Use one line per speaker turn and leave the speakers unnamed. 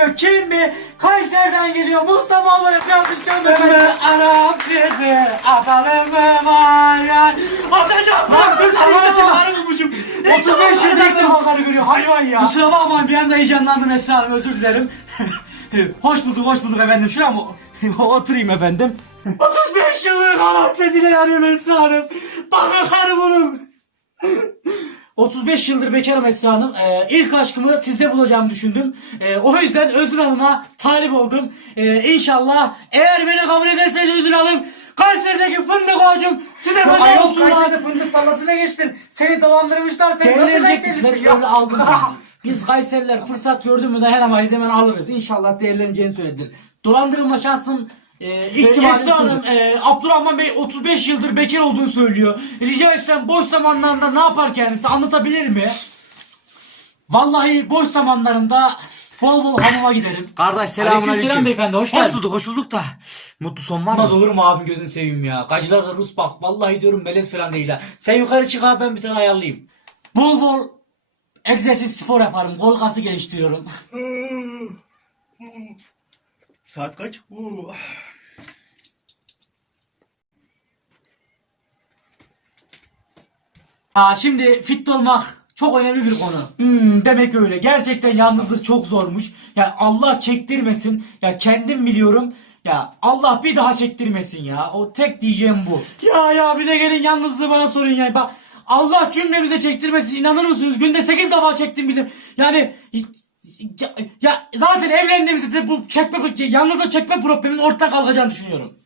geliyor. Kim mi? Kayseri'den geliyor. Mustafa Amar'ı alkışlıyorum efendim. Arap kızı atalım mı var ya? Atacağım lan. Dur karı bulmuşum. 35 yılda ilk defa karı görüyor. Hayvan ya. Kusura bakmayın bir anda heyecanlandım Esra Hanım, özür dilerim. Hoş bulduk efendim. Şuraya mı oturayım efendim? 35 yıldır kanat dediğine yanıyorum Esra Hanım. Bakın karı bunun. 35 yıldır bekarım Esra Hanım. İlk aşkımı sizde bulacağımı düşündüm. O yüzden Özgür Hanım'a talip oldum. İnşallah eğer beni kabul ederseniz Özgür Hanım, Kayseri'deki fındık ağacım size fındık olsun. Kayseri'de fındık tarlasına geçsin. Seni dolandırmışlar. Sen nasıl Kayseri'lisin ya? Öyle aldım yani. Biz Kayseriler fırsat gördün mü dayanamayız, hemen alırız. İnşallah değerleneceğini söylediler. Dolandırılma şansım ihtimali Esra Hanım, Abdurrahman Bey 35 yıldır bekar olduğunu söylüyor. Rica etsem boş zamanlarında ne yapar kendisi, anlatabilir mi? Vallahi boş zamanlarımda bol bol hamama giderim. Kardeş selamünaleyküm.
Aleykümselam beyefendi, hoş geldin.
Hoş bulduk da. Mutlu son var mı? Olur mu abim, gözünü seveyim ya. Gacılar da Rus bak. Vallahi diyorum melez falan değil ha. Sen yukarı çık abi, ben bir tane ayarlayayım. Bol bol egzersiz, spor yaparım. Kol kası geliştiriyorum.
Saat kaç?
Şimdi fit olmak çok önemli bir konu. Demek öyle. Gerçekten yalnızlık çok zormuş. Ya Allah çektirmesin. Ya kendim biliyorum. Ya Allah bir daha çektirmesin ya. O tek diyeceğim bu. Ya bir de gelin yalnızlığı bana sorun ya. Bak Allah cümlemize çektirmesin. İnanır mısınız? Günde 8 defa çektim bildim. Yani ya zaten evlendiğimizde de bu yalnızlık çekme probleminin ortadan kalkacağını düşünüyorum.